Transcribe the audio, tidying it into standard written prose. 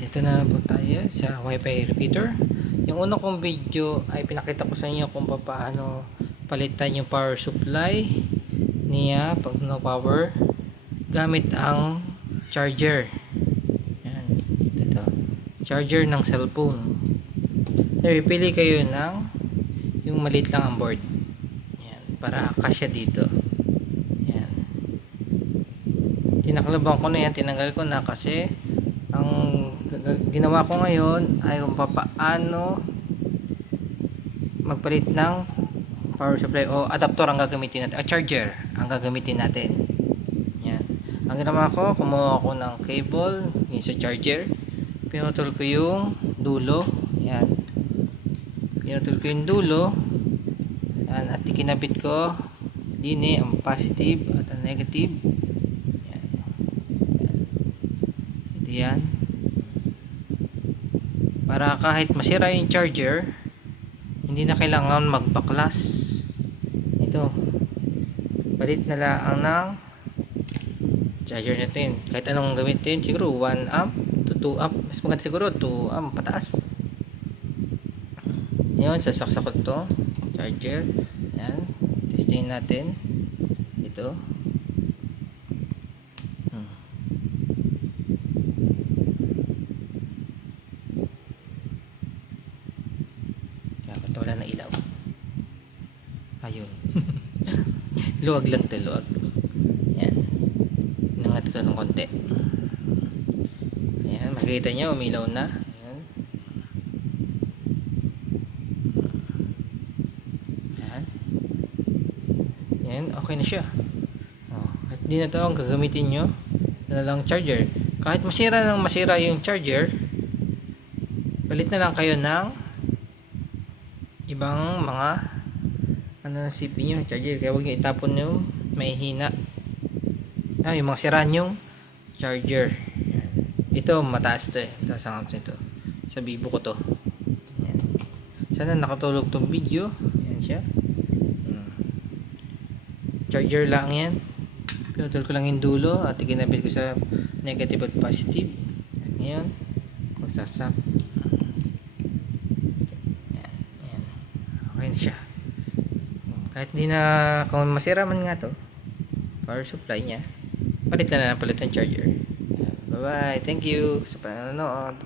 Ito na po tayo sa Wi-Fi repeater. Yung una kong video ay pinakita ko sa inyo kung paano palitan yung power supply niya pag no power gamit ang charger. Yan, ito. Charger ng cellphone. So, pipili kayo ng yung maliit lang ang board. Yan, para kasya dito. Yan. Tinaklabang ko na yan, tinanggal ko na kasi ang ginawa ko ngayon ay kung paano magpalit ng power supply o adapter ang gagamitin natin, charger ang gagamitin natin. Yan. Ang ginawa ko, kumuha ako ng cable yung sa charger, pinutol ko yung dulo. Yan. Pinutol ko yung dulo. Yan. At ikinabit ko din ang positive at ang negative. Yan. Ito yan. Para kahit masira yung charger, hindi na kailangan magbaklas. Ito. Palit na lang ng charger natin. Kahit anong gamitin, siguro 1 amp to 2 amp. Mas maganda siguro 2 amp pataas. Ngayon, sasaksak ko ito. Charger. Yan. Testing natin. Ito. Wala na ilaw. Ayun. Luwag lang ito, luwag. Yan. Inangat ko ng konti. Ayan, makikita nyo, umilaw na. Ayan. Ayan. Ayan, okay na siya. At di na ito ang gagamitin nyo. Ito na lang charger. Kahit masira yung charger, palit na lang kayo ng ibang mga na CPU nyo, charger. Kaya huwag nyo itapon yung may hina. Yung mga siraan yung charger. Ito mataas to mataas ang amps nito. Sa Vivo ko to. Yan. Sana nakatulog tong video. Yan siya. Charger lang yan. Pinutol ko lang yung dulo at ikinabit ko sa negative at positive. At ngayon magsasak. Ayan siya. Kahit hindi na, kung masira man nga to power supply nya, palit na palit ng charger. Bye bye, thank you sa panonood.